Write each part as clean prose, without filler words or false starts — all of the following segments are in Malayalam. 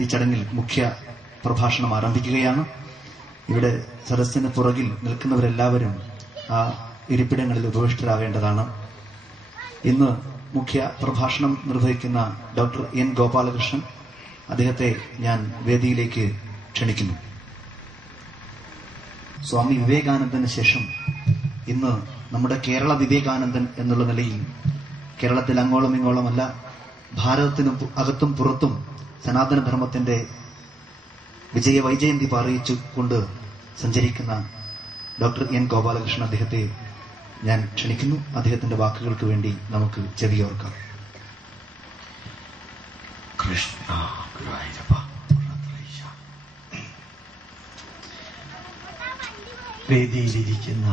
ഈ ചടങ്ങിൽ മുഖ്യ പ്രഭാഷണം ആരംഭിക്കുകയാണ്. ഇവിടെ സദസ്സിന് പുറകിൽ നിൽക്കുന്നവരെല്ലാവരും ആ ഇരിപ്പിടങ്ങളിൽ ഉപവിഷ്ടരാകേണ്ടതാണ്. ഇന്ന് മുഖ്യ പ്രഭാഷണം നിർവഹിക്കുന്ന ഡോക്ടർ എൻ ഗോപാലകൃഷ്ണൻ, അദ്ദേഹത്തെ ഞാൻ വേദിയിലേക്ക് ക്ഷണിക്കുന്നു. സ്വാമി വിവേകാനന്ദന് ശേഷം ഇന്ന് നമ്മുടെ കേരള വിവേകാനന്ദൻ എന്നുള്ള നിലയിൽ കേരളത്തിൽ അങ്ങോളം ഇങ്ങോളമല്ല, ഭാരതത്തിനും അകത്തും പുറത്തും സനാതനധർമ്മത്തിന്റെ വൈജയന്തി പാറിയിച്ചുകൊണ്ട് സഞ്ചരിക്കുന്ന ഡോക്ടർ എൻ ഗോപാലകൃഷ്ണൻ, അദ്ദേഹത്തെ ഞാൻ ക്ഷണിക്കുന്നു. അദ്ദേഹത്തിന്റെ വാക്കുകൾക്ക് വേണ്ടി നമുക്ക് ചെവിയോർക്കാം. കൃഷ്ണ ഗുരുവായൂരപ്പ, വേദിയിലിരിക്കുന്ന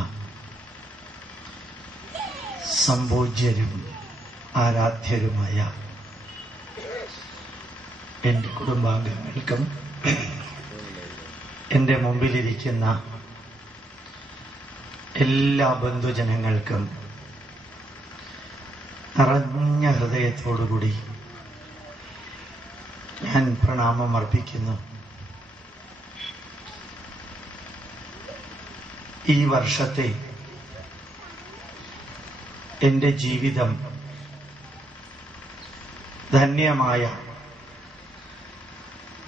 സംപൂജ്യരും ആരാധ്യരുമായ എൻ്റെ കുടുംബാംഗങ്ങൾക്കും എൻ്റെ മുമ്പിലിരിക്കുന്ന എല്ലാ ബന്ധുജനങ്ങൾക്കും നിറഞ്ഞ ഹൃദയത്തോടുകൂടി ഞാൻ പ്രണാമം അർപ്പിക്കുന്നു. ഈ വർഷത്തെ എൻ്റെ ജീവിതം ധന്യമായ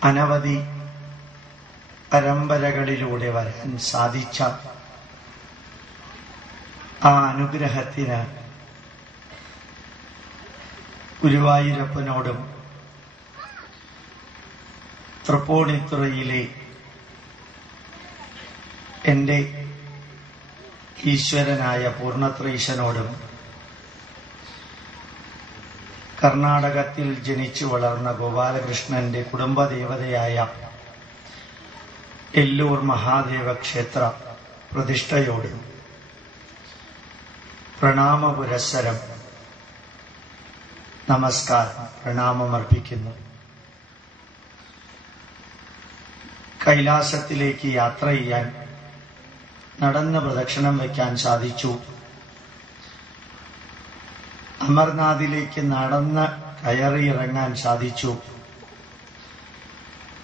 അനവധി പരമ്പരകളിലൂടെ വരാൻ സാധിച്ച ആ അനുഗ്രഹത്തിന് ഗുരുവായൂരപ്പനോടും തൃപ്പൂണിത്തുറയിലെ എൻ്റെ ഈശ്വരനായ പൂർണ്ണത്രയീശനോടും കർണാടകത്തിൽ ജനിച്ചു വളർന്ന ഗോപാലകൃഷ്ണന്റെ കുടുംബദേവതയായ എല്ലൂർ മഹാദേവ ക്ഷേത്ര പ്രതിഷ്ഠയോടും പ്രണാമപുരസ്സരം നമസ്കാരം, പ്രണാമമർപ്പിക്കുന്നു. കൈലാസത്തിലേക്ക് യാത്ര ചെയ്യാൻ, നടന്ന് പ്രദക്ഷിണം വയ്ക്കാൻ സാധിച്ചു. അമർനാഥിലേക്ക് നടന്ന് കയറിയിറങ്ങാൻ സാധിച്ചു.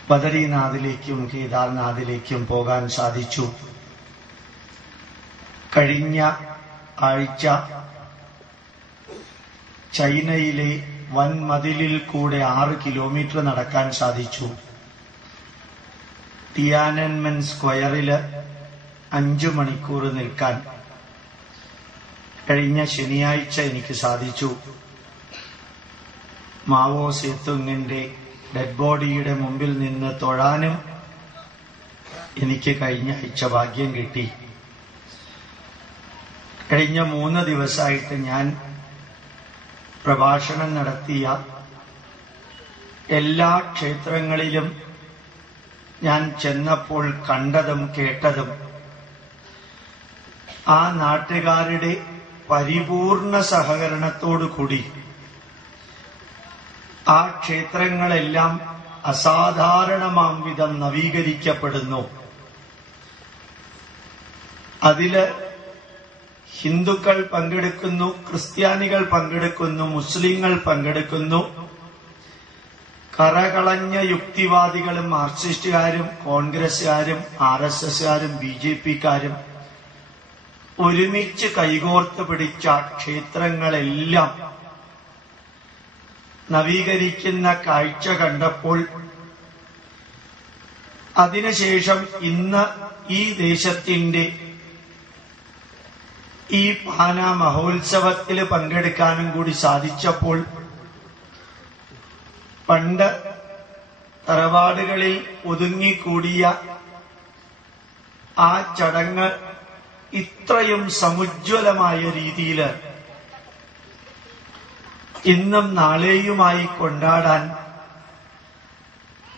ബദരീനാഥിലേക്കും കേദാർനാഥിലേക്കും പോകാൻ സാധിച്ചു. കഴിഞ്ഞ ആഴ്ച ചൈനയിലെ വൻമതിലിൽ കൂടെ 6 കിലോമീറ്റർ നടക്കാൻ സാധിച്ചു. ടിയാനൻമെൻ സ്ക്വയറില് 5 മണിക്കൂർ നിൽക്കാൻ കഴിഞ്ഞ ശനിയാഴ്ച എനിക്ക് സാധിച്ചു. മാവോ സേതുങ്ങിന്റെ ഡെഡ് ബോഡിയുടെ മുമ്പിൽ നിന്ന് തൊഴാനും എനിക്ക് കഴിഞ്ഞ ആഴ്ച ഭാഗ്യം കിട്ടി. കഴിഞ്ഞ 3 ദിവസമായിട്ട് ഞാൻ പ്രഭാഷണം നടത്തിയ എല്ലാ ക്ഷേത്രങ്ങളിലും ഞാൻ ചെന്നപ്പോൾ കണ്ടതും കേട്ടതും ആ നാട്ടുകാരുടെ പരിപൂർണ സഹകരണത്തോടുകൂടി ആ ക്ഷേത്രങ്ങളെല്ലാം അസാധാരണമാം വിധം നവീകരിക്കപ്പെടുന്നു. അതില് ഹിന്ദുക്കൾ പങ്കെടുക്കുന്നു, ക്രിസ്ത്യാനികൾ പങ്കെടുക്കുന്നു, മുസ്ലിങ്ങൾ പങ്കെടുക്കുന്നു. കറകളഞ്ഞ യുക്തിവാദികളും മാർക്സിസ്റ്റുകാരും കോൺഗ്രസുകാരും RSSകാരും BJPക്കാരും ഒരുമിച്ച് കൈകോർത്ത് പിടിച്ച ക്ഷേത്രങ്ങളെല്ലാം നവീകരിക്കുന്ന കാഴ്ച കണ്ടപ്പോൾ, അതിനുശേഷം ഇന്ന് ഈ ദേശത്തിന്റെ ഈ പാന മഹോത്സവത്തിൽ പങ്കെടുക്കാനും കൂടി സാധിച്ചപ്പോൾ, പണ്ട് തറവാടുകളിൽ ഒതുങ്ങിക്കൂടിയ ആ ചടങ്ങ് ഇത്രയും സമുജ്വലമായ രീതിയിൽ ഇന്നും നാളെയുമായി കൊണ്ടാടാൻ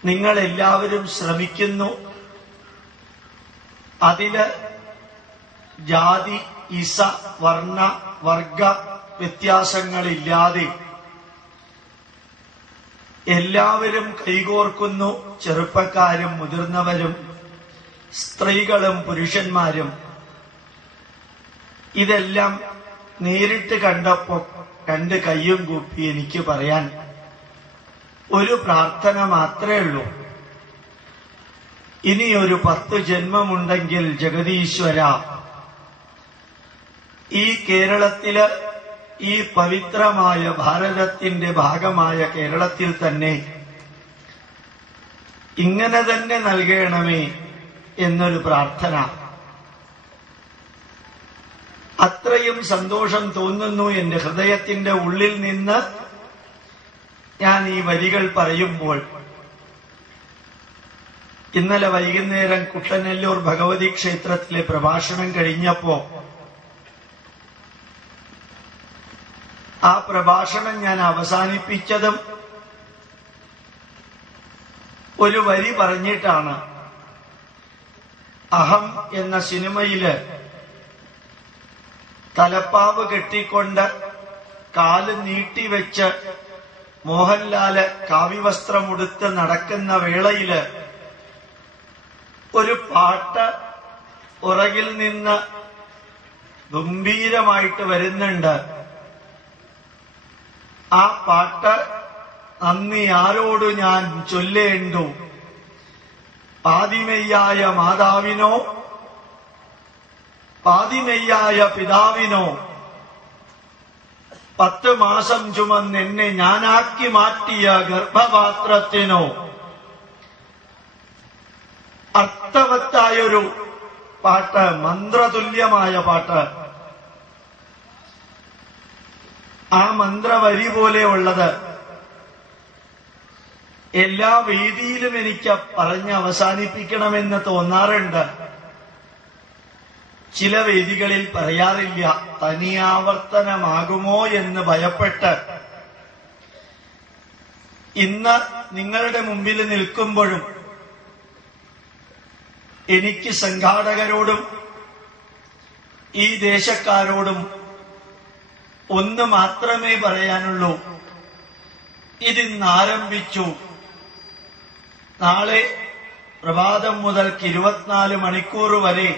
നിങ്ങൾ എല്ലാവരും ശ്രമിക്കുന്നു. അതില് ജാതി, ഇസ, വർണ്ണ, വർഗ വ്യത്യാസങ്ങളില്ലാതെ എല്ലാവരും കൈകോർക്കുന്നു. ചെറുപ്പക്കാരും മുതിർന്നവരും സ്ത്രീകളും പുരുഷന്മാരും. ഇതെല്ലാം നേരിട്ട് കണ്ടപ്പോൾ 2 കൈയും കൂപ്പി എനിക്ക് പറയാൻ ഒരു പ്രാർത്ഥന മാത്രമേ ഉള്ളൂ. ഇനിയൊരു 10 ജന്മമുണ്ടെങ്കിൽ ജഗദീശ്വര, ഈ കേരളത്തില്, ഈ പവിത്രമായ ഭാരതത്തിന്റെ ഭാഗമായ കേരളത്തിൽ തന്നെ ഇങ്ങനെ തന്നെ നൽകണമേ എന്നൊരു പ്രാർത്ഥന. അത്രയും സന്തോഷം തോന്നുന്നു എന്റെ ഹൃദയത്തിന്റെ ഉള്ളിൽ നിന്ന് ഞാൻ ഈ വരികൾ പറയുമ്പോൾ. ഇന്നലെ വൈകുന്നേരം കുട്ടനെല്ലൂർ ഭഗവതി ക്ഷേത്രത്തിലെ പ്രഭാഷണം കഴിഞ്ഞപ്പോ ആ പ്രഭാഷണം ഞാൻ അവസാനിപ്പിച്ചതും ഒരു വരി പറഞ്ഞിട്ടാണ്. അഹം എന്ന സിനിമയില് തലപ്പാവ് കെട്ടിക്കൊണ്ട് കാല് നീട്ടിവെച്ച് മോഹൻലാല് കാവ്യവസ്ത്രമുടുത്ത് നടക്കുന്ന വേളയില് ഒരു പാട്ട് പുറകിൽ നിന്ന് ഗംഭീരമായിട്ട് വരുന്നുണ്ട്. ആ പാട്ട് നന്ദി ആരോടു ഞാൻ ചൊല്ലേണ്ടു, പാതിമെയ്യായ മാതാവിനോ പാതിമെയ്യായ പിതാവിനോ, 10 മാസം ചുമന്നെന്നെ ഞാനാക്കി മാറ്റിയ ഗർഭപാത്രത്തിനോ. അർത്ഥവത്തായൊരു പാട്ട്, മന്ത്രതുല്യമായ പാട്ട്. ആ മന്ത്രവരി പോലെയുള്ളത് എല്ലാ വേദിയിലും എനിക്ക് പറഞ്ഞ് അവസാനിപ്പിക്കണമെന്ന് തോന്നാറുണ്ട്. ചില വേദികളിൽ പറയാറില്ല, തനിയാവർത്തനമാകുമോ എന്ന് ഭയപ്പെട്ട്. ഇന്ന് നിങ്ങളുടെ മുമ്പിൽ നിൽക്കുമ്പോഴും എനിക്ക് സംഘാടകരോടും ഈ ദേശക്കാരോടും ഒന്ന് മാത്രമേ പറയാനുള്ളൂ. ഇതിന്ന് ആരംഭിച്ചു. നാളെ പ്രഭാതം മുതൽക്ക് 24 മണിക്കൂർ വരെ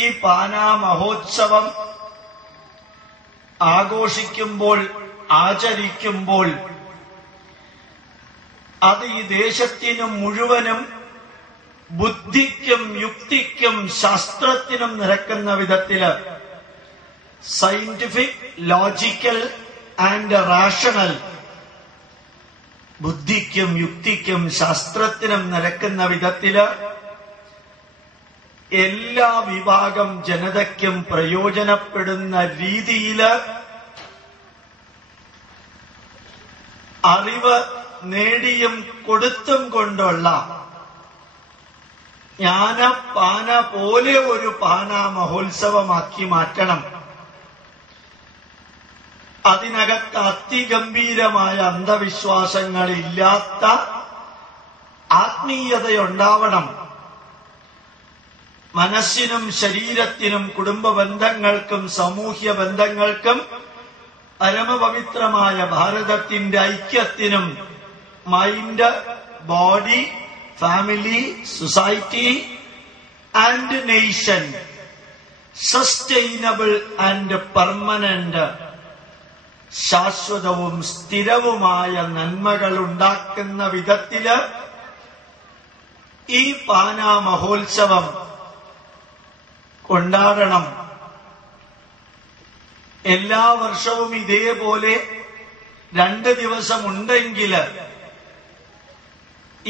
ഈ പാനാ മഹോത്സവം ആഘോഷിക്കുമ്പോൾ, ആചരിക്കുമ്പോൾ അത് ഈ ദേശത്തിനു മുഴുവനും ബുദ്ധിക്കും യുക്തിക്കും ശാസ്ത്രത്തിനും നിരക്കുന്ന വിധത്തില് സയന്റിഫിക്, ലോജിക്കൽ ആൻഡ് റാഷണൽ, ബുദ്ധിക്കും യുക്തിക്കും ശാസ്ത്രത്തിനും നിരക്കുന്ന വിധത്തില് എല്ലാ വിഭാഗം ജനതയ്ക്കും പ്രയോജനപ്പെടുന്ന രീതിയില് അറിവ് നേടിയും കൊടുത്തും കൊണ്ടുള്ള ജ്ഞാനപാന പോലെ ഒരു പാനാ മഹോത്സവമാക്കി മാറ്റണം. അതിനകത്ത് അതിഗംഭീരമായ അന്ധവിശ്വാസങ്ങളില്ലാത്ത ആത്മീയതയുണ്ടാവണം. മനസ്സിനും ശരീരത്തിനും കുടുംബ ബന്ധങ്ങൾക്കും സാമൂഹ്യ ബന്ധങ്ങൾക്കും പരമപവിത്രമായ ഭാരതത്തിന്റെ ഐക്യത്തിനും mind, body, family, society and nation sustainable and permanent, ശാശ്വതവും സ്ഥിരവുമായ നന്മകൾ ഉണ്ടാക്കുന്ന വിധത്തില് ഈ പാനാ മഹോത്സവം കൊണ്ടാടണം. എല്ലാ വർഷവും ഇതേപോലെ 2 ദിവസമുണ്ടെങ്കിൽ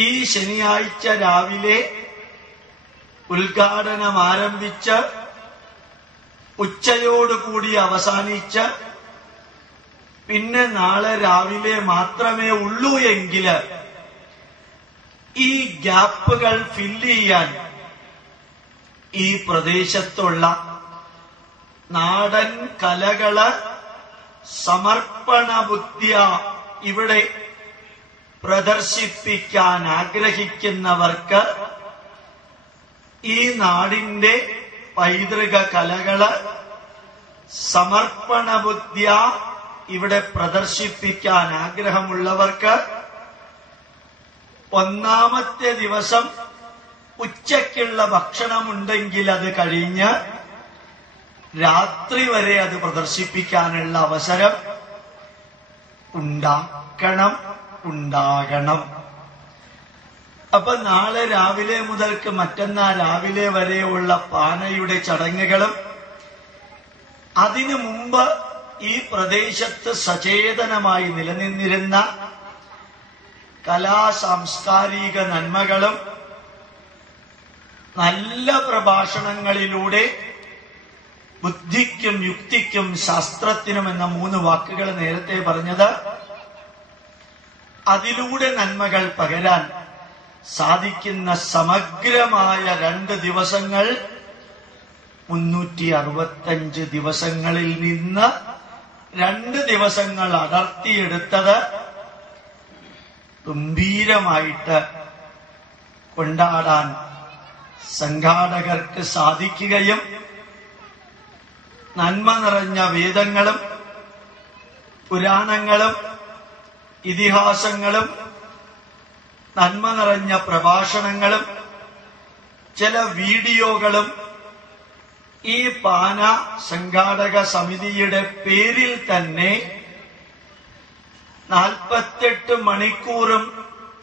ഈ ശനിയാഴ്ച രാവിലെ ഉദ്ഘാടനം ആരംഭിച്ച് ഉച്ചയോടുകൂടി അവസാനിച്ച് പിന്നെ നാളെ രാവിലെ മാത്രമേ ഉള്ളൂ എങ്കിൽ ഈ ഗ്യാപ്പുകൾ ഫില്ല് ചെയ്യാൻ ഈ പ്രദേശത്തുള്ള നാടൻ കലകള് സമർപ്പണ ബുദ്ധിയ ഇവിടെ പ്രദർശിപ്പിക്കാൻ ആഗ്രഹിക്കുന്നവർക്ക് ഈ നാടിന്റെ പൈതൃക കലകള് സമർപ്പണ ബുദ്ധിയ ഇവിടെ പ്രദർശിപ്പിക്കാൻ ആഗ്രഹമുള്ളവർക്ക് ഒന്നാമത്തെ ദിവസം ഉച്ചയ്ക്കുള്ള ഭക്ഷണമുണ്ടെങ്കിൽ അത് കഴിഞ്ഞ് രാത്രി വരെ അത് പ്രദർശിപ്പിക്കാനുള്ള അവസരം ഉണ്ടാക്കണം. ആക്കണം, ഉണ്ടാകണം. അപ്പൊ നാളെ രാവിലെ മുതൽക്ക് മറ്റന്നാ രാവിലെ വരെയുള്ള പാനയുടെ ചടങ്ങുകളും അതിനു മുമ്പ് ഈ പ്രദേശത്ത് സചേതനമായി നിലനിന്നിരുന്ന കലാസാംസ്കാരിക നന്മകളും നല്ല പ്രഭാഷണങ്ങളിലൂടെ ബുദ്ധിക്കും യുക്തിക്കും ശാസ്ത്രത്തിനും എന്ന 3 വാക്കുകൾ നേരത്തെ പറഞ്ഞത്, അതിലൂടെ നന്മകൾ പകരാൻ സാധിക്കുന്ന സമഗ്രമായ 2 ദിവസങ്ങൾ 365 ദിവസങ്ങളിൽ നിന്ന് 2 ദിവസങ്ങൾ അടർത്തിയെടുത്തത് ഗംഭീരമായിട്ട് കൊണ്ടാടാൻ സംഘാടകർക്ക് സാധിക്കുകയും നന്മ നിറഞ്ഞ വേദങ്ങളും പുരാണങ്ങളും ഇതിഹാസങ്ങളും നന്മ നിറഞ്ഞ പ്രഭാഷണങ്ങളും ചില വീഡിയോകളും ഈ പാന സംഘാടക സമിതിയുടെ പേരിൽ തന്നെ 48 മണിക്കൂറും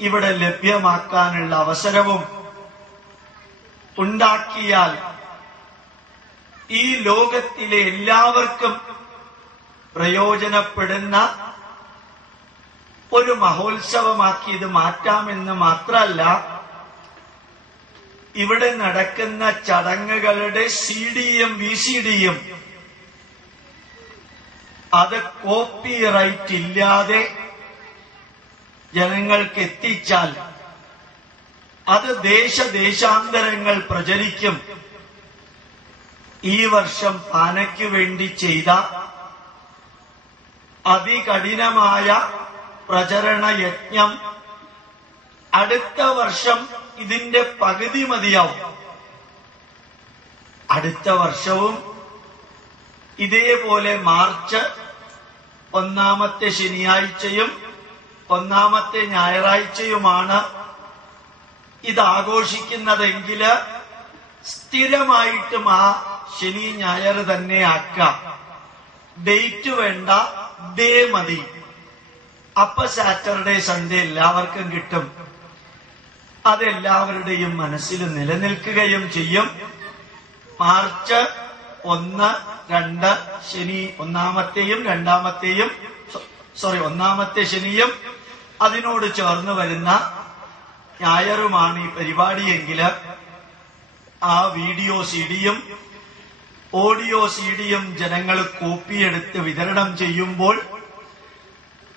ഇവിടെ ലഭ്യമാക്കാനുള്ള അവസരവും ഉണ്ടാക്കിയാൽ ഈ ലോകത്തിലെ എല്ലാവർക്കും പ്രയോജനപ്പെടുന്ന ഒരു മഹോത്സവമാക്കി ഇത് മാറ്റാമെന്ന് മാത്രമല്ല, ഇവിടെ നടക്കുന്ന ചടങ്ങുകളുടെ സിഡിയും വിസിഡിയും അത് കോപ്പിറൈറ്റ് ഇല്ലാതെ ജനങ്ങൾക്ക് എത്തിച്ചാൽ അത് ദേശാന്തരങ്ങൾ പ്രചരിക്കും. ഈ വർഷം പാനയ്ക്കു വേണ്ടി ചെയ്ത അതികഠിനമായ പ്രചരണ യജ്ഞം അടുത്ത വർഷം ഇതിന്റെ പകുതി മതിയാവും. അടുത്ത വർഷവും ഇതേപോലെ മാർച്ച് 1-ാമത്തെ ശനിയാഴ്ചയും 1-ാമത്തെ ഞായറാഴ്ചയുമാണ് ഇത് ആഘോഷിക്കുന്നതെങ്കിൽ സ്ഥിരമായിട്ടും ആ ശനി ഞായർ തന്നെ ആക്കാം. ഡേറ്റ് വേണ്ട, ഡേ മതി. അപ്പൊ സാറ്റർഡേ സൺഡേ എല്ലാവർക്കും കിട്ടും. അതെല്ലാവരുടെയും മനസ്സിൽ നിലനിൽക്കുകയും ചെയ്യും. മാർച്ച് 1, 2 ശനി, 1-ാമത്തെയും 2-ാമത്തെയും 1-ാമത്തെ ശനിയും അതിനോട് ചേർന്ന് വരുന്ന ഞായറുമാണ് ഈ പരിപാടിയെങ്കിൽ ആ വീഡിയോ സിഡിയും ഓഡിയോ സിഡിയും ജനങ്ങൾ കോപ്പിയെടുത്ത് വിതരണം ചെയ്യുമ്പോൾ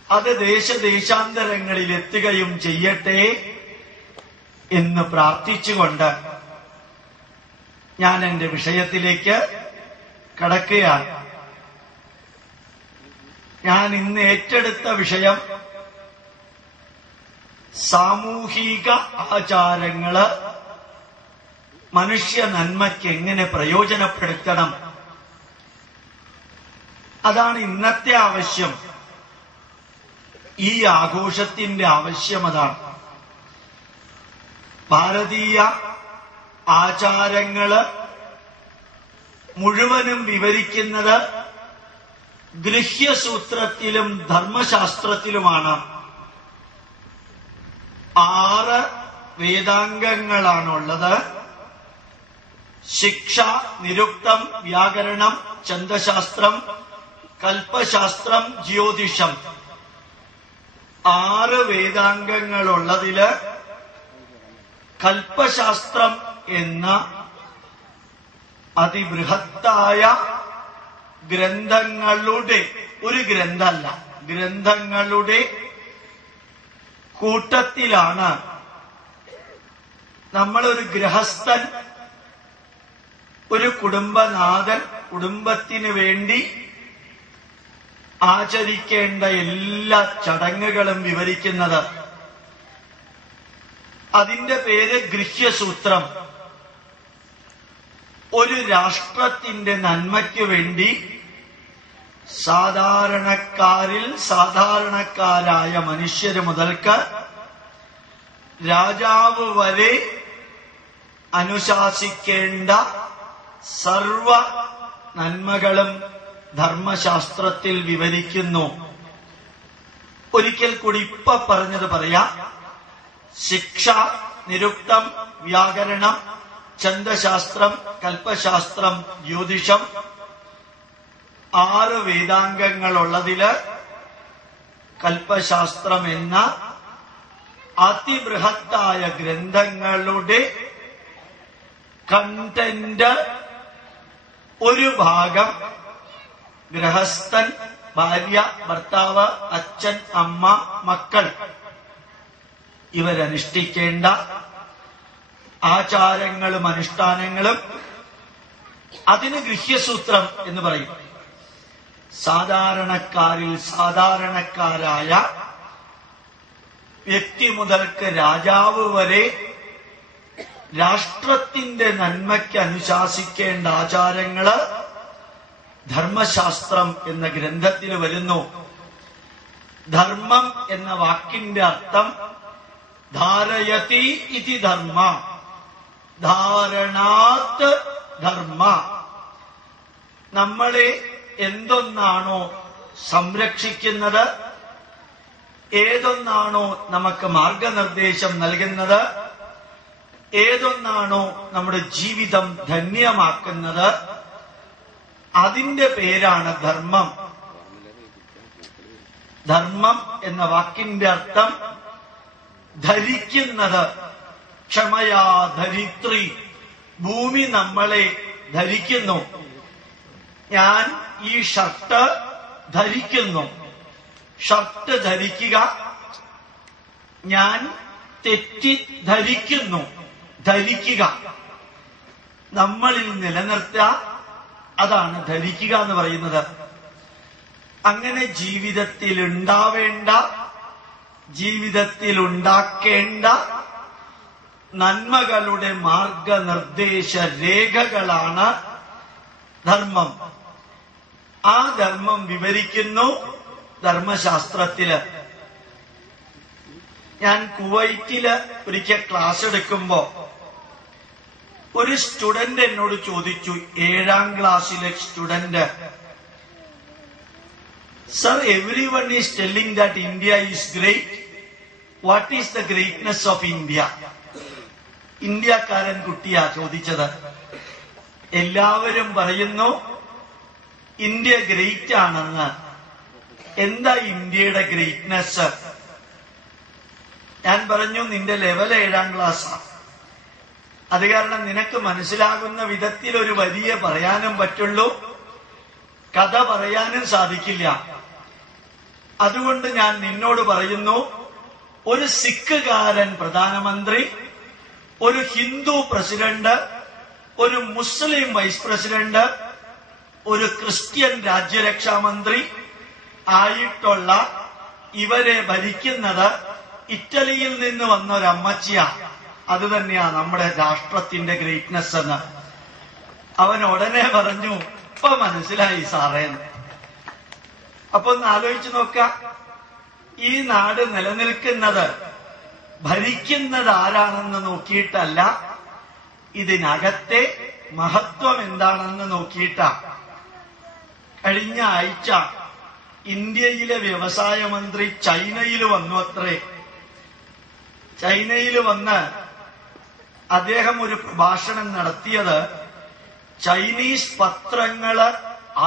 അത് ദേശാന്തരങ്ങളിൽ എത്തുകയും ചെയ്യട്ടെ എന്ന് പ്രാർത്ഥിച്ചുകൊണ്ട് ഞാൻ എന്റെ വിഷയത്തിലേക്ക് കടക്കുകയാണ്. ഞാൻ ഇന്ന് ഏറ്റെടുത്ത വിഷയം സാമൂഹിക ആചാരങ്ങള് മനുഷ്യ നന്മയ്ക്ക് എങ്ങനെ പ്രയോജനപ്പെടുത്തണം, അതാണ് ഇന്നത്തെ ആവശ്യം. ഈ ആഘോഷത്തിന്റെ ആവശ്യം അതാണ്. ഭാരതീയ ആചാരങ്ങള് മുഴുവനും വിവരിക്കുന്നത് ഗൃഹ്യസൂത്രത്തിലും ധർമ്മശാസ്ത്രത്തിലുമാണ്. 6 വേദാംഗങ്ങളാണുള്ളത്. ശിക്ഷ, നിരുക്തം, വ്യാകരണം, ഛന്ദശാസ്ത്രം, കൽപ്പശാസ്ത്രം, ജ്യോതിഷം. 6 വേദാംഗങ്ങളുള്ളതില് കൽപ്പശാസ്ത്രം എന്ന അതിബൃഹത്തായ ഗ്രന്ഥങ്ങളുടെ ഒരു ഗ്രന്ഥമല്ല, ഗ്രന്ഥങ്ങളുടെ കൂട്ടത്തിലാണ് നമ്മളൊരു ഗൃഹസ്ഥൻ, ഒരു കുടുംബനാഥൻ കുടുംബത്തിന് വേണ്ടി ആചരിക്കേണ്ട എല്ലാ ചടങ്ങുകളും വിവരിക്കുന്നത്. അതിന്റെ പേര് ഗൃഹ്യസൂത്രം. ഒരു രാഷ്ട്രത്തിന്റെ നന്മയ്ക്കു വേണ്ടി സാധാരണക്കാരായ മനുഷ്യര് മുതൽക്ക് രാജാവ് വരെ അനുശാസിക്കേണ്ട സർവ നന്മകളും ധർമ്മശാസ്ത്രത്തിൽ വിവരിക്കുന്നു. ഒരിക്കൽ കൂടി ഇപ്പൊ പറഞ്ഞത് പറയാം. ശിക്ഷ, നിരുക്തം, വ്യാകരണം, ഛന്ദശാസ്ത്രം, കൽപ്പശാസ്ത്രം, ജ്യോതിഷം, 6 വേദാംഗങ്ങളുള്ളതില് കൽപ്പശാസ്ത്രം എന്ന അതിബൃഹത്തായ ഗ്രന്ഥങ്ങളുടെ കണ്ടന്റ് ഒരു ഭാഗം ഗൃഹസ്ഥൻ, ഭാര്യ, ഭർത്താവ്, അച്ഛൻ, അമ്മ, മക്കൾ ഇവരനുഷ്ഠിക്കേണ്ട ആചാരങ്ങളും അനുഷ്ഠാനങ്ങളും അതിന് ഗൃഹ്യസൂത്രം എന്ന് പറയും. സാധാരണക്കാരിൽ സാധാരണക്കാരായ വ്യക്തി മുതൽക്ക് രാജാവ് വരെ രാഷ്ട്രത്തിന്റെ നന്മയ്ക്ക് അനുശാസിക്കേണ്ട ആചാരങ്ങള് ധർമ്മശാസ്ത്രം എന്ന ഗ്രന്ഥത്തിൽ വരുന്നു. ധർമ്മം എന്ന വാക്കിന്റെ അർത്ഥം ധാരയതി ഇതി ധർമ്മ, ധാരണാത് ധർമ്മ. നമ്മളെ എന്തൊന്നാണോ സംരക്ഷിക്കുന്നത്, ഏതൊന്നാണോ നമുക്ക് മാർഗനിർദ്ദേശം നൽകുന്നത്, ഏതൊന്നാണോ നമ്മുടെ ജീവിതം ധന്യമാക്കുന്നത്, അതിന്റെ പേരാണ് ധർമ്മം. ധർമ്മം എന്ന വാക്കിന്റെ അർത്ഥം ധരിക്കുന്നത്. ക്ഷമയാ ധരിത്രി, ഭൂമി നമ്മളെ ധരിക്കുന്നു. ഞാൻ ഈ ഷർട്ട് ധരിക്കുന്നു. ഷർട്ട് ധരിക്കുക. ഞാൻ തെറ്റിദ്ധരിക്കുന്നു. ധരിക്കുക. നമ്മളിൽ നിലനിർത്തുക, അതാണ് ധരിക്കുക എന്ന് പറയുന്നത്. അങ്ങനെ ജീവിതത്തിൽ ഉണ്ടാവേണ്ട, ജീവിതത്തിൽ ഉണ്ടാക്കേണ്ട നന്മകളുടെ മാർഗനിർദ്ദേശ രേഖകളാണ് ധർമ്മം. ആ ധർമ്മം വിവരിക്കുന്നു ധർമ്മശാസ്ത്രത്തില്. ഞാൻ കുവൈറ്റില് ഒരിക്കൽ ക്ലാസ് എടുക്കുമ്പോ ഒരു സ്റ്റുഡന്റ് എന്നോട് ചോദിച്ചു, 7ാം ക്ലാസ്സിലെ student, sir, everyone is telling that India is great. What is the greatness of India? ഇന്ത്യക്കാരൻ കുട്ടിയാ ചോദിച്ചത്. എല്ലാവരും പറയുന്നു ഇന്ത്യ ഗ്രേറ്റ് ആണെന്ന്. എന്താ ഇന്ത്യയുടെ ഗ്രേറ്റ്നെസ്? ഞാൻ പറഞ്ഞു, നിന്റെ ലെവൽ 7ാം ക്ലാസ്സാ. അത് കാരണം നിനക്ക് മനസ്സിലാകുന്ന വിധത്തിൽ ഒരു വരിയെ പറയാനും പറ്റുള്ളൂ, കഥ പറയാനും സാധിക്കില്ല. അതുകൊണ്ട് ഞാൻ നിന്നോട് പറയുന്നു, ഒരു സിഖുകാരൻ പ്രധാനമന്ത്രി, ഒരു ഹിന്ദു പ്രസിഡന്റ്, ഒരു മുസ്ലിം വൈസ് പ്രസിഡന്റ്, ഒരു ക്രിസ്ത്യൻ രാജ്യരക്ഷാമന്ത്രി ആയിട്ടുള്ള ഇവരെ ഭരിക്കുന്നത് ഇറ്റലിയിൽ നിന്ന് വന്ന ഒരു അമ്മച്ചിയാ. അത് തന്നെയാ നമ്മുടെ രാഷ്ട്രത്തിന്റെ ഗ്രേറ്റ്നെസ് എന്ന്. അവൻ ഉടനെ പറഞ്ഞു, ഇപ്പൊ മനസ്സിലായി സാറേന്ന്. അപ്പൊ ഒന്ന് ആലോചിച്ചു നോക്കാം, ഈ നാട് നിലനിൽക്കുന്നത് ഭരിക്കുന്നത് ആരാണെന്ന് നോക്കിയിട്ടല്ല, ഇതിനകത്തെ മഹത്വം എന്താണെന്ന് നോക്കിയിട്ടാ. കഴിഞ്ഞ ആഴ്ച ഇന്ത്യയിലെ വ്യവസായ മന്ത്രി ചൈനയിൽ വന്നു അത്രേ. ചൈനയിൽ വന്ന് അദ്ദേഹം ഒരു പ്രഭാഷണം നടത്തിയത് ചൈനീസ് പത്രങ്ങള്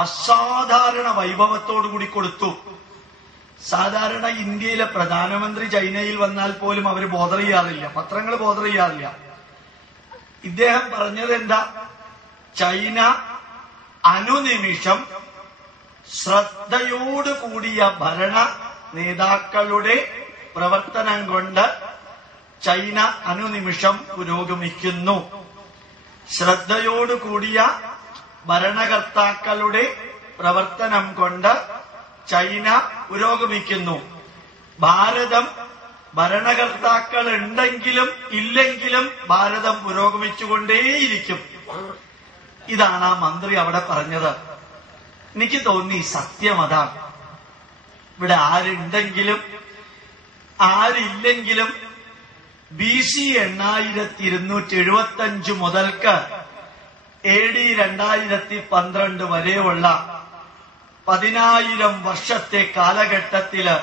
അസാധാരണ വൈഭവത്തോടുകൂടി കൊടുത്തു. സാധാരണ ഇന്ത്യയിലെ പ്രധാനമന്ത്രി ചൈനയിൽ വന്നാൽ പോലും അവർ ബോധർ ചെയ്യാറില്ല, പത്രങ്ങൾ ബോധർ ചെയ്യാറില്ല. ഇദ്ദേഹം പറഞ്ഞത് എന്താ? ചൈന അനുനിമിഷം ശ്രദ്ധയോടുകൂടിയ ഭരണ നേതാക്കളുടെ പ്രവർത്തനം കൊണ്ട് ചൈന അനുനിമിഷം പുരോഗമിക്കുന്നു. ശ്രദ്ധയോടുകൂടിയ ഭരണകർത്താക്കളുടെ പ്രവർത്തനം കൊണ്ട് ചൈന പുരോഗമിക്കുന്നു. ഭാരതം ഭരണകർത്താക്കൾ ഉണ്ടെങ്കിലും ഇല്ലെങ്കിലും ഭാരതം പുരോഗമിച്ചുകൊണ്ടേയിരിക്കും. ഇതാണ് ആ മന്ത്രി അവിടെ പറഞ്ഞത്. എനിക്ക് തോന്നി സത്യം അതാണ്. ഇവിടെ ആരുണ്ടെങ്കിലും ആരില്ലെങ്കിലും BC 8275 മുതൽക്ക് AD 2012 വരെയുള്ള 10,000 വർഷത്തെ കാലഘട്ടത്തില്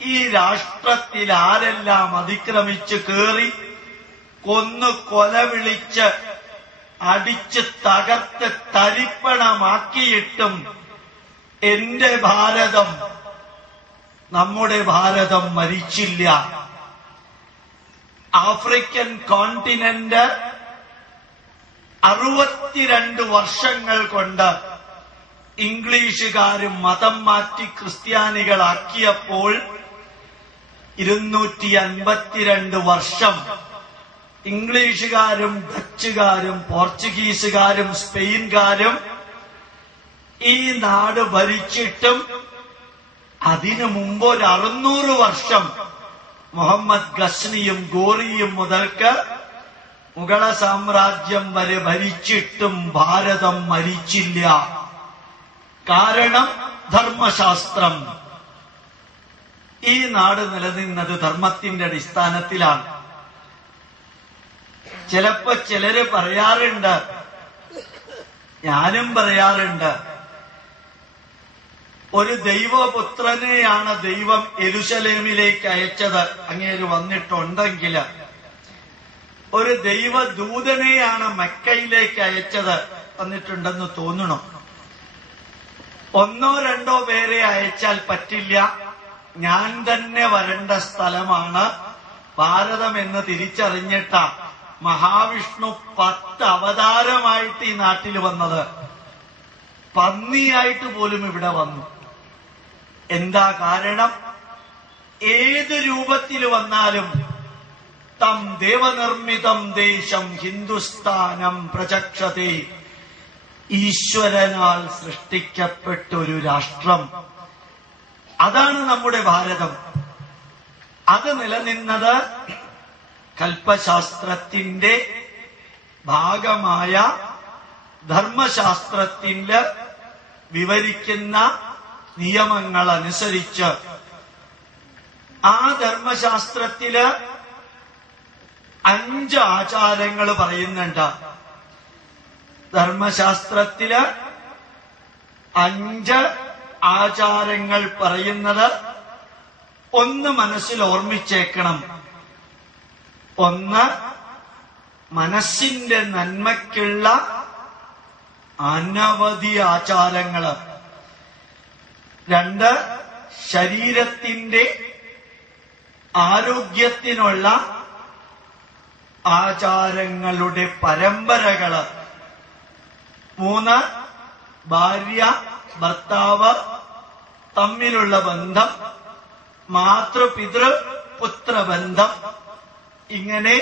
ഈ രാഷ്ട്രത്തിൽ ആരെല്ലാം അതിക്രമിച്ച് കേറി കൊന്നു കൊലവിളിച്ച് അടിച്ച് തകർത്ത് തരിപ്പണമാക്കിയിട്ടും എന്റെ ഭാരതം, നമ്മുടെ ഭാരതം മരിച്ചില്ല. ആഫ്രിക്കൻ കോണ്ടിനെന്റ് 62 വർഷങ്ങൾ കൊണ്ട് ഇംഗ്ലീഷുകാരും മതം മാറ്റി ക്രിസ്ത്യാനികളാക്കിയപ്പോൾ 252 വർഷം ഇംഗ്ലീഷുകാരും ഡച്ചുകാരും പോർച്ചുഗീസുകാരും സ്പെയിൻകാരും ഈ നാട് ഭരിച്ചിട്ടും അതിനു മുമ്പ് ഒരു 600 വർഷം മുഹമ്മദ് ഗസ്നിയും ഗോറിയും മുതൽക്ക് മുഗള സാമ്രാജ്യം വരെ ഭരിച്ചിട്ടും ഭാരതം മരിച്ചില്ല. കാരണം ധർമ്മശാസ്ത്രം. ഈ നാട് നിലനിന്നത് ധർമ്മത്തിന്റെ അടിസ്ഥാനത്തിലാണ്. ചിലപ്പോ ചിലര് പറയാറുണ്ട്, ഞാനും പറയാറുണ്ട്, ഒരു ദൈവപുത്രനെയാണ് ദൈവം യെരുശലേമിലേക്ക് അയച്ചത്. അങ്ങേര് വന്നിട്ടുണ്ടെങ്കിൽ ഒരു ദൈവദൂതനെയാണ് മക്കയിലേക്ക് അയച്ചത്. വന്നിട്ടുണ്ടെന്ന് തോന്നണം. 1 or 2 പേരെ അയച്ചാൽ പറ്റില്ല. ഞാൻ തന്നെ വരേണ്ട സ്ഥലമാണ് ഭാരതം എന്ന് തിരിച്ചറിഞ്ഞിട്ട മഹാവിഷ്ണു 10 അവതാരമായിട്ട് ഈ നാട്ടിൽ വന്നത്. പന്നിയായിട്ട് പോലും ഇവിടെ വന്നു. എന്താ കാരണം? ഏത് രൂപത്തിൽ വന്നാലും തം ദേവനിർമ്മിതം ദേശം ഹിന്ദുസ്ഥാനം പ്രചക്ഷതേ, ഈശ്വരനാൽ സൃഷ്ടിക്കപ്പെട്ടൊരു രാഷ്ട്രം. അതാണ് നമ്മുടെ ഭാരതം. അത് നിലനിന്നത് കൽപ്പശാസ്ത്രത്തിന്റെ ഭാഗമായ ധർമ്മശാസ്ത്രത്തിന്റെ വിവരിക്കുന്ന നിയമങ്ങൾ അനുസരിച്ച്. ആ ധർമ്മശാസ്ത്രത്തില് 5 ആചാരങ്ങൾ പറയുന്നുണ്ട്. ധർമ്മശാസ്ത്രത്തില് 5 ആചാരങ്ങൾ പറയുന്നത് ഒന്ന് മനസ്സിൽ ഓർമ്മിച്ചേക്കണം. ഒന്ന്, മനസ്സിന്റെ നന്മയ്ക്കുള്ള അനവധി ആചാരങ്ങള്. 2, ശരീരത്തിന്റെ ആരോഗ്യത്തിനുള്ള ആചാരങ്ങളുടെ പരമ്പരകള്. 3, ഭാര്യ ഭർത്താവ് തമ്മിലുള്ള ബന്ധം, മാതൃപിതൃ പുത്രബന്ധം. ഇങ്ങനെ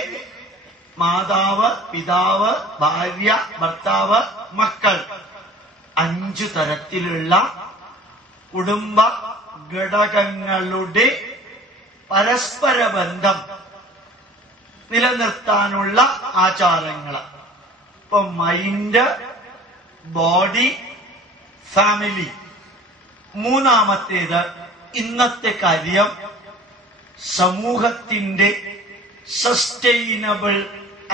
മാതാവ്, പിതാവ്, ഭാര്യ, ഭർത്താവ്, മക്കൾ, 5 തരത്തിലുള്ള കുടുംബ ഘടകങ്ങളുടെ പരസ്പര ബന്ധം നിലനിർത്താനുള്ള ആചാരങ്ങൾ. ഇപ്പൊ മൈൻഡ്, ബോഡി, ഫാമിലി. 3-മത്തേത് ഇന്നത്തെ കാര്യം സമൂഹത്തിന്റെ സസ്റ്റൈനബിൾ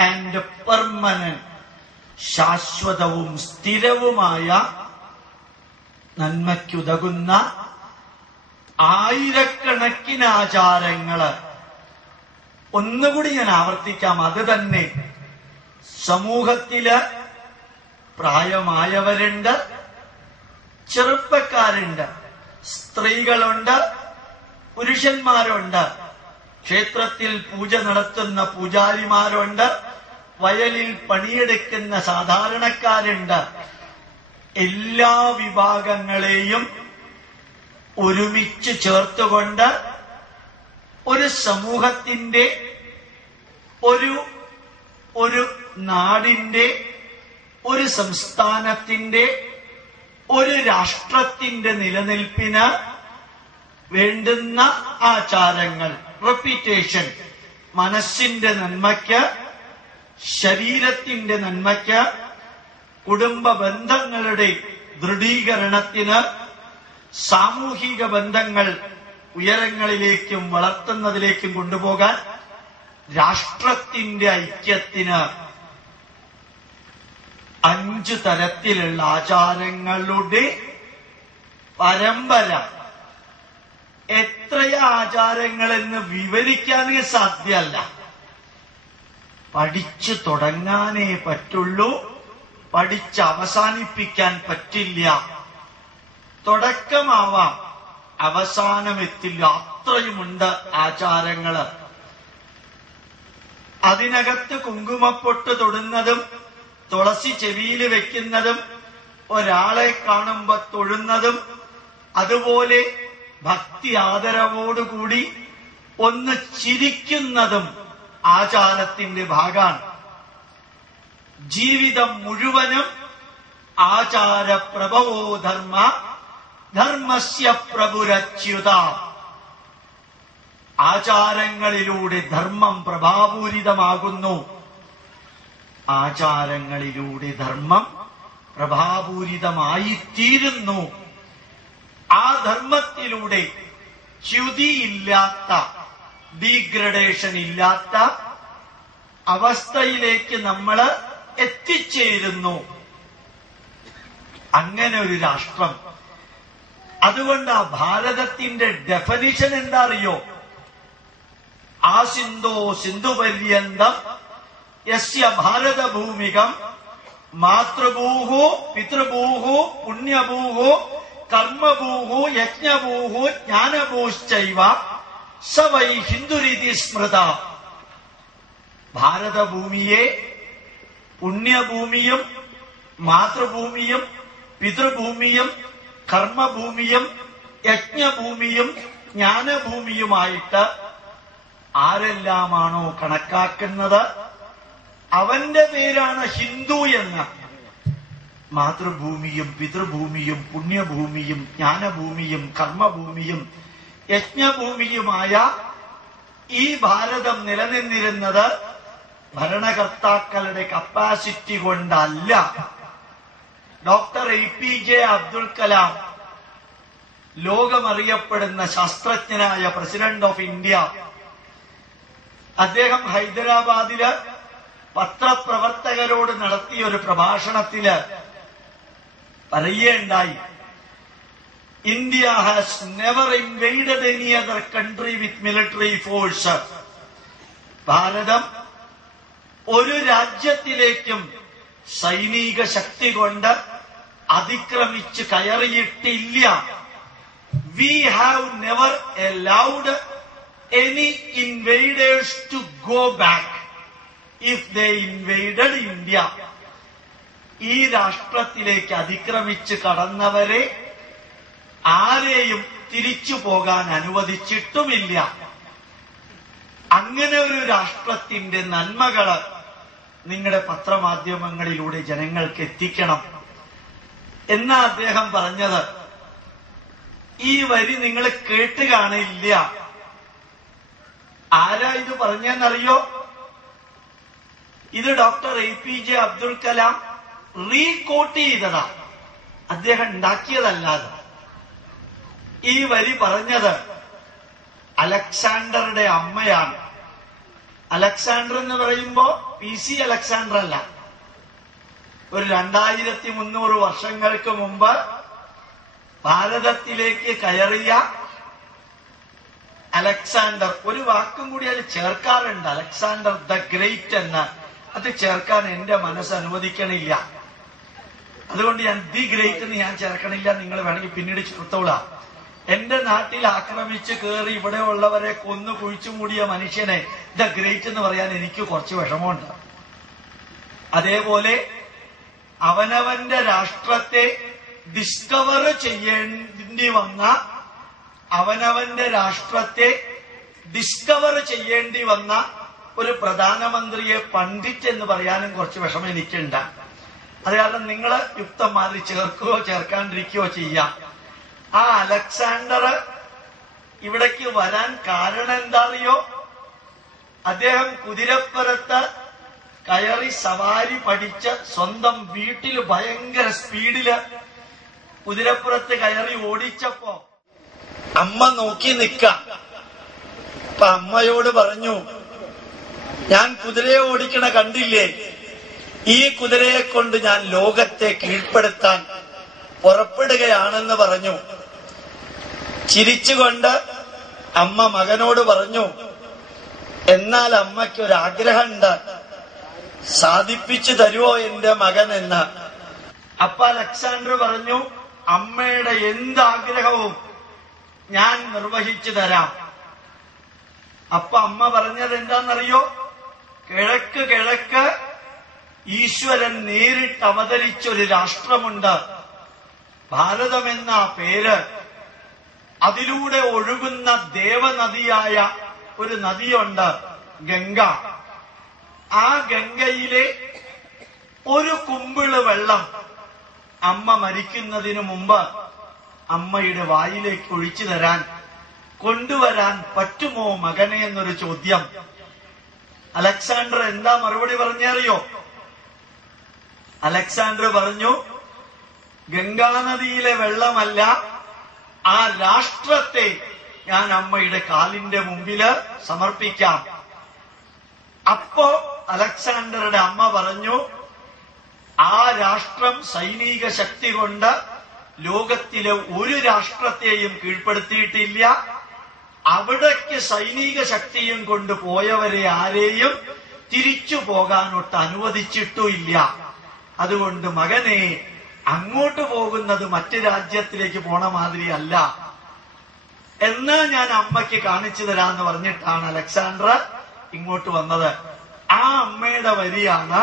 ആൻഡ് പെർമനന്റ്, ശാശ്വതവും സ്ഥിരവുമായ നന്മയ്ക്കുതകുന്ന ആയിരക്കണക്കിന് ആചാരങ്ങള്. ഒന്നുകൂടി ഞാൻ ആവർത്തിക്കാം. അത് തന്നെ സമൂഹത്തില് പ്രായമായവരുണ്ട്, ചെറുപ്പക്കാരുണ്ട്, സ്ത്രീകളുണ്ട്, പുരുഷന്മാരുണ്ട്, ക്ഷേത്രത്തിൽ പൂജ നടത്തുന്ന പൂജാരിമാരുണ്ട്, വയലിൽ പണിയെടുക്കുന്ന സാധാരണക്കാരുണ്ട്. എല്ലാ വിഭാഗങ്ങളെയും ഒരുമിച്ച് ചേർത്തുകൊണ്ട് ഒരു സമൂഹത്തിന്റെ, ഒരു നാടിന്റെ, ഒരു സംസ്ഥാനത്തിന്റെ, ഒരു രാഷ്ട്രത്തിന്റെ നിലനിൽപ്പിന് വേണ്ടുന്ന ആചാരങ്ങൾ. റെപ്യൂട്ടേഷൻ, മനസ്സിന്റെ നന്മയ്ക്ക്, ശരീരത്തിന്റെ നന്മയ്ക്ക്, കുടുംബ ബന്ധങ്ങളുടെ ദൃഢീകരണത്തിന്, സാമൂഹിക ബന്ധങ്ങൾ ഉയരങ്ങളിലേക്കും വളർത്തുന്നതിലേക്കും കൊണ്ടുപോകാൻ, രാഷ്ട്രത്തിന്റെ ഐക്യത്തിന് 5 തരത്തിലുള്ള ആചാരങ്ങളുടെ പരമ്പര. എത്രയാ ആചാരങ്ങളെന്ന് വിവരിക്കാനേ സാധ്യമല്ല. പഠിച്ചു തുടങ്ങാനേ പറ്റുള്ളൂ, പഠിച്ച് അവസാനിപ്പിക്കാൻ പറ്റില്ല. തുടക്കമാവാം, അവസാനമെത്തില്ല. അത്രയുമുണ്ട് ആചാരങ്ങള്. അതിനകത്ത് കുങ്കുമപ്പൊട്ട് തൊടുന്നതും തുളസി ചെവിയിൽ വെക്കുന്നതും ഒരാളെ കാണുമ്പോ തൊഴുന്നതും അതുപോലെ ഭക്തി ആദരവോടുകൂടി ഒന്ന് ചിരിക്കുന്നതും ആചാരത്തിന്റെ ഭാഗമാണ്. ജീവിതം മുഴുവനും ആചാരപ്രഭവോ ധർമ്മ ധർമ്മസ്യ പ്രഭുരച്യുത. ആചാരങ്ങളിലൂടെ ധർമ്മം പ്രഭാപൂരിതമാകുന്നു. ആചാരങ്ങളിലൂടെ ധർമ്മം പ്രഭാപൂരിതമായിത്തീരുന്നു. ആ ധർമ്മത്തിലൂടെ ച്യുതിയില്ലാത്ത, ഡീഗ്രഡേഷൻ ഇല്ലാത്ത അവസ്ഥയിലേക്ക് നമ്മൾ എത്തിച്ചേരുന്നു. അങ്ങനെ ഒരു രാഷ്ട്രം. അതുകൊണ്ട് ആ ഭാരതത്തിന്റെ ഡെഫനിഷൻ എന്താ അറിയോ? ആസിന്ധോ സിന്ധുപര്യന്തം യസ്യ ഭാരതഭൂമികം മാതൃഭൂഹു പിതൃഭൂഹു പുണ്യഭൂഹു കർമ്മഭൂഹു യജ്ഞഭൂഹു ജ്ഞാനഭൂശ്ചൈവ സ വൈ ഹിന്ദുരിതി സ്മൃത. ഭാരതഭൂമിയെ പുണ്യഭൂമിയും മാതൃഭൂമിയും പിതൃഭൂമിയും കർമ്മഭൂമിയും യജ്ഞഭൂമിയും ജ്ഞാനഭൂമിയുമായിട്ട് ആരെല്ലാമാണോ കണക്കാക്കുന്നത് അവന്റെ പേരാണ് ഹിന്ദു എന്ന്. മാതൃഭൂമിയും പിതൃഭൂമിയും പുണ്യഭൂമിയും ജ്ഞാനഭൂമിയും കർമ്മഭൂമിയും യജ്ഞഭൂമിയുമായ ഈ ഭാരതം നിലനിന്നിരുന്നത് ഭരണകർത്താക്കളുടെ കപ്പാസിറ്റി കൊണ്ടല്ല. ഡോക്ടർ APJ അബ്ദുൽ കലാം, ലോകമറിയപ്പെടുന്ന ശാസ്ത്രജ്ഞനായ പ്രസിഡന്റ് ഓഫ് ഇന്ത്യ, അദ്ദേഹം ഹൈദരാബാദില് പത്രപ്രവർത്തകരോട് നടത്തിയ ഒരു പ്രഭാഷണത്തില് പറയുകയുണ്ടായി, India has never invaded any other country with military force. Bharatam ഒരു രാജ്യത്തിലേക്കും സൈനിക ശക്തി കൊണ്ട് അതിക്രമിച്ച് കയറിയിട്ടില്ല. We have never allowed any invaders to go back if they invaded India. ഈ രാഷ്ട്രത്തിലേക്ക് അതിക്രമിച്ച് കടന്നവരെ ആരെയും തിരിച്ചു പോകാൻ അനുവദിച്ചിട്ടുമില്ല. അങ്ങനെ ഒരു രാഷ്ട്രത്തിന്റെ നന്മകള് നിങ്ങളുടെ പത്രമാധ്യമങ്ങളിലൂടെ ജനങ്ങൾക്ക് എത്തിക്കണം എന്നാ അദ്ദേഹം പറഞ്ഞത്. ഈ വരി നിങ്ങൾ കേട്ട് കാണില്ല. ആരാ ഇത് പറഞ്ഞെന്നറിയോ? ഇത് doctor APJ Abdul Kalam recoat ചെയ്തതാ, അദ്ദേഹം ഉണ്ടാക്കിയതല്ലാതെ. ഈ വരി പറഞ്ഞത് അലക്സാണ്ടറുടെ അമ്മയാണ്. അലക്സാണ്ടർ എന്ന് പറയുമ്പോ PC അലക്സാണ്ടർ അല്ല. ഒരു 2300 വർഷങ്ങൾക്ക് മുമ്പ് ഭാരതത്തിലേക്ക് കയറിയ അലക്സാണ്ടർ. ഒരു വാക്കും കൂടി അതിൽ ചേർക്കാറുണ്ട്, അലക്സാണ്ടർ ദ ഗ്രേറ്റ് എന്ന്. അത് ചേർക്കാൻ എന്റെ മനസ്സ് അനുവദിക്കണില്ല. അതുകൊണ്ട് ഞാൻ ദി ഗ്രേറ്റ് എന്ന് ഞാൻ ചേർക്കണില്ല. നിങ്ങൾ വേണമെങ്കിൽ പിന്നീട് ചേർത്തോളാം. എന്റെ നാട്ടിൽ ആക്രമിച്ച് കയറി ഇവിടെ ഉള്ളവരെ കൊന്നു കുഴിച്ചു മൂടിയ മനുഷ്യനെ ദ ഗ്രേറ്റ് എന്ന് പറയാൻ എനിക്ക് കുറച്ച് വിഷമമുണ്ട്. അതേപോലെ അവനവന്റെ രാഷ്ട്രത്തെ ഡിസ്കവർ ചെയ്യേണ്ടി വന്ന, അവനവന്റെ രാഷ്ട്രത്തെ ഡിസ്കവർ ചെയ്യേണ്ടി വന്ന ഒരു പ്രധാനമന്ത്രിയെ പണ്ഡിറ്റ് എന്ന് പറയാനും കുറച്ച് വിഷമം എനിക്കുണ്ട്. അത് കാരണം നിങ്ങൾ യുക്തന്മാരിൽ ചേർക്കുകയോ ചേർക്കാണ്ടിരിക്കുകയോ ചെയ്യാം. ആ അലക്സാണ്ടർ ഇവിടേക്ക് വരാൻ കാരണം എന്താ അറിയോ? അദ്ദേഹം കുതിരപ്പുറത്ത് കയറി സവാരി പഠിച്ച് സ്വന്തം വീട്ടിൽ ഭയങ്കര സ്പീഡില് കുതിരപ്പുറത്ത് കയറി ഓടിച്ചപ്പോ അമ്മ നോക്കി നിക്ക. അപ്പൊ അമ്മയോട് പറഞ്ഞു, ഞാൻ കുതിരയെ ഓടിക്കണ കണ്ടില്ലേ, ഈ കുതിരയെ കൊണ്ട് ഞാൻ ലോകത്തെ കീഴ്പ്പെടുത്താൻ പുറപ്പെടുകയാണെന്ന് പറഞ്ഞു. ചിരിച്ചുകൊണ്ട് അമ്മ മകനോട് പറഞ്ഞു, എന്നാൽ അമ്മയ്ക്കൊരാഗ്രഹമുണ്ട്, സാധിപ്പിച്ചു തരുമോ എന്റെ മകൻ എന്ന്. അപ്പ അലക്സാണ്ടർ പറഞ്ഞു, അമ്മയുടെ എന്താഗ്രഹവും ഞാൻ നിർവഹിച്ചു തരാം. അപ്പൊ അമ്മ പറഞ്ഞത് എന്താണെന്നറിയോ? കിഴക്ക് ഈശ്വരൻ നേരിട്ട് അവതരിച്ചൊരു രാഷ്ട്രമുണ്ട്, ഭാരതമെന്ന പേര്. അതിലൂടെ ഒഴുകുന്ന ദേവനദിയായ ഒരു നദിയുണ്ട്, ഗംഗ. ആ ഗംഗയിലെ ഒരു കുമ്പിള് വെള്ളം അമ്മ മരിക്കുന്നതിന് മുമ്പ് അമ്മയുടെ വായിലേക്ക് ഒഴിച്ചു തരാൻ കൊണ്ടുവരാൻ പറ്റുമോ മകനെ എന്നൊരു ചോദ്യം. അലക്സാണ്ടർ എന്താ മറുപടി പറഞ്ഞറിയോ? അലക്സാണ്ടർ പറഞ്ഞു, ഗംഗാനദിയിലെ വെള്ളമല്ല, ആ രാഷ്ട്രത്തെ ഞാൻ അമ്മയുടെ കാലിന്റെ മുമ്പില് സമർപ്പിക്കാം. അപ്പോ അലക്സാണ്ടറുടെ അമ്മ പറഞ്ഞു, ആ രാഷ്ട്രം സൈനിക ശക്തി കൊണ്ട് ലോകത്തിലെ ഒരു രാഷ്ട്രത്തെയും കീഴ്പ്പെടുത്തിയിട്ടില്ല. അവിടേക്ക് സൈനിക ശക്തിയും കൊണ്ട് പോയവരെ ആരെയും തിരിച്ചു പോകാനൊട്ട് അനുവദിച്ചിട്ടുമില്ല. അതുകൊണ്ട് മകനെ, അങ്ങോട്ട് പോകുന്നത് മറ്റു രാജ്യത്തിലേക്ക് പോണ മാതിരിയല്ല, എന്നാ ഞാൻ അമ്മയ്ക്ക് കാണിച്ചു തരാന്ന് പറഞ്ഞിട്ടാണ് അലക്സാണ്ടർ ഇങ്ങോട്ട് വന്നത്. ആ അമ്മയുടെ വരിയാണ്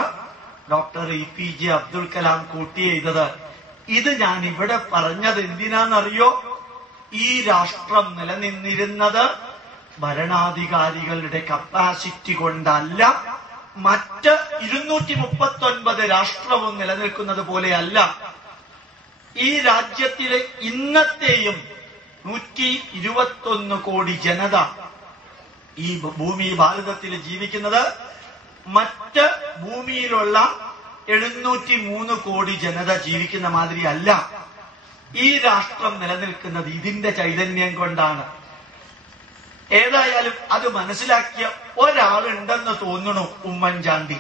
ഡോക്ടർ APJ അബ്ദുൽ കലാം കൂട്ടി ചെയ്തത്. ഇത് ഞാൻ ഇവിടെ പറഞ്ഞത് എന്തിനാണെന്നറിയോ? ഈ രാഷ്ട്രം നിലനിന്നിരുന്നത് ഭരണാധികാരികളുടെ കപ്പാസിറ്റി കൊണ്ടല്ല, മറ്റ് 239 രാഷ്ട്രവും നിലനിൽക്കുന്നത് പോലെയല്ല. ഈ രാജ്യത്തിലെ ഇന്നത്തെയും 121 കോടി ജനത ഈ ഭൂമി ഭാരതത്തിൽ ജീവിക്കുന്നത് മറ്റ് ഭൂമിയിലുള്ള 703 കോടി ജനത ജീവിക്കുന്ന മാതിരി അല്ല. ഈ രാഷ്ട്രം നിലനിൽക്കുന്നത് ഇതിന്റെ ചൈതന്യം കൊണ്ടാണ്. ഏതായാലും അത് മനസ്സിലാക്കിയ ഒരാളുണ്ടെന്ന് തോന്നുന്നു, ഉമ്മൻചാണ്ടി.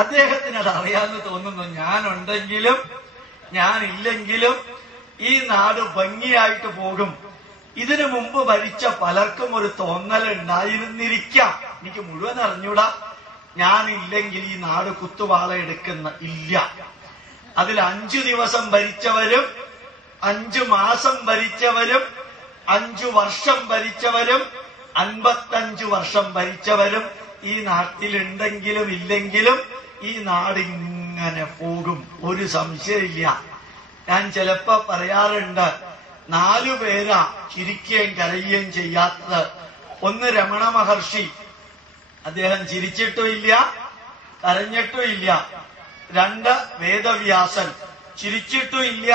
അദ്ദേഹത്തിന് അത് അറിയാമെന്ന് തോന്നുന്നു. ഞാനുണ്ടെങ്കിലും ഞാനില്ലെങ്കിലും ഈ നാട് ഭംഗിയായിട്ട് പോകും. ഇതിനു മുമ്പ് ഭരിച്ച പലർക്കും ഒരു തോന്നലുണ്ടായിരുന്നിരിക്കാം, എനിക്ക് മുഴുവൻ അറിഞ്ഞൂടാ, ഞാനില്ലെങ്കിൽ ഈ നാട് കുത്തുവാള എടുക്കുന്ന ഇല്ല. അതിൽ 5 ദിവസം ഭരിച്ചവരും 5 മാസം ഭരിച്ചവരും 5 വർഷം ഭരിച്ചവരും 55 വർഷം ഭരിച്ചവരും ഈ നാട്ടിലുണ്ടെങ്കിലും ഇല്ലെങ്കിലും ഈ നാടിങ്ങനെ പോകും, ഒരു സംശയമില്ല. ഞാൻ ചിലപ്പോ പറയാറുണ്ട്, 4 പേരാ ചിരിക്കുകയും കരയുകയും ചെയ്യാത്തത്. ഒന്ന് രമണ മഹർഷി, അദ്ദേഹം ചിരിച്ചിട്ടുമില്ല കരഞ്ഞിട്ടുമില്ല. 2 വേദവ്യാസൻ, ചിരിച്ചിട്ടുമില്ല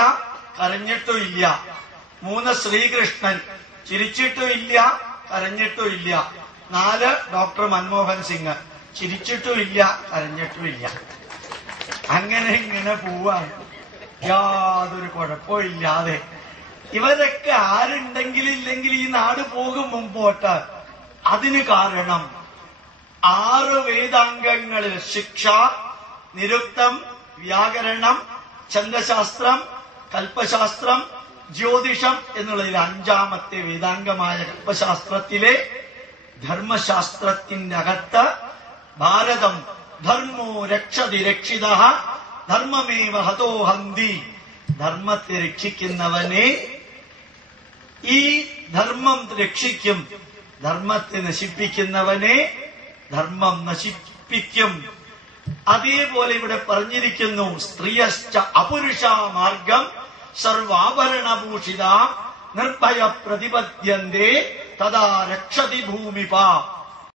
കരഞ്ഞിട്ടുമില്ല. 3 ശ്രീകൃഷ്ണൻ, ചിരിച്ചിട്ടുമില്ല കരഞ്ഞിട്ടുമില്ല. 4 ഡോക്ടർ മൻമോഹൻ സിംഗ്, ചിരിച്ചിട്ടുമില്ല കരഞ്ഞിട്ടുമില്ല. അങ്ങനെ ഇങ്ങനെ പോവാണ്, യാതൊരു കുഴപ്പമില്ലാതെ. ഇവരൊക്കെ ആരുണ്ടെങ്കിലും ഇല്ലെങ്കിൽ ഈ നാട് പോകും മുമ്പോട്ട്. അതിന് കാരണം 6 വേദാംഗങ്ങളിൽ ശിക്ഷ, നിരുക്തം, വ്യാകരണം, ഛന്ദശാസ്ത്രം, കൽപ്പശാസ്ത്രം, ജ്യോതിഷം എന്നുള്ളതിൽ 5ാമത്തെ വേദാംഗമായ കൽപ്പശാസ്ത്രത്തിലെ ധർമ്മശാസ്ത്രത്തിന്റെ അകത്ത് ഭാരതം ധർമ്മോ രക്ഷതി രക്ഷിത ധർമ്മമേവ ഹതോ ഹന്തി, ധർമ്മത്തെ രക്ഷിക്കുന്നവനെ ഈ ധർമ്മം രക്ഷിക്കും, ധർമ്മത്തെ നശിപ്പിക്കുന്നവനെ ധർമ്മം നശിപ്പിക്കും. അതേപോലെ ഇവിടെ പറഞ്ഞിരിക്കുന്നു, സ്ത്രീയശ്ച അപുരുഷാ മാർഗം സർവാഭരണഭൂഷിത നിർഭയ പ്രതിപദ്യന്തേ തഥാ രക്ഷതി ഭൂമിപ.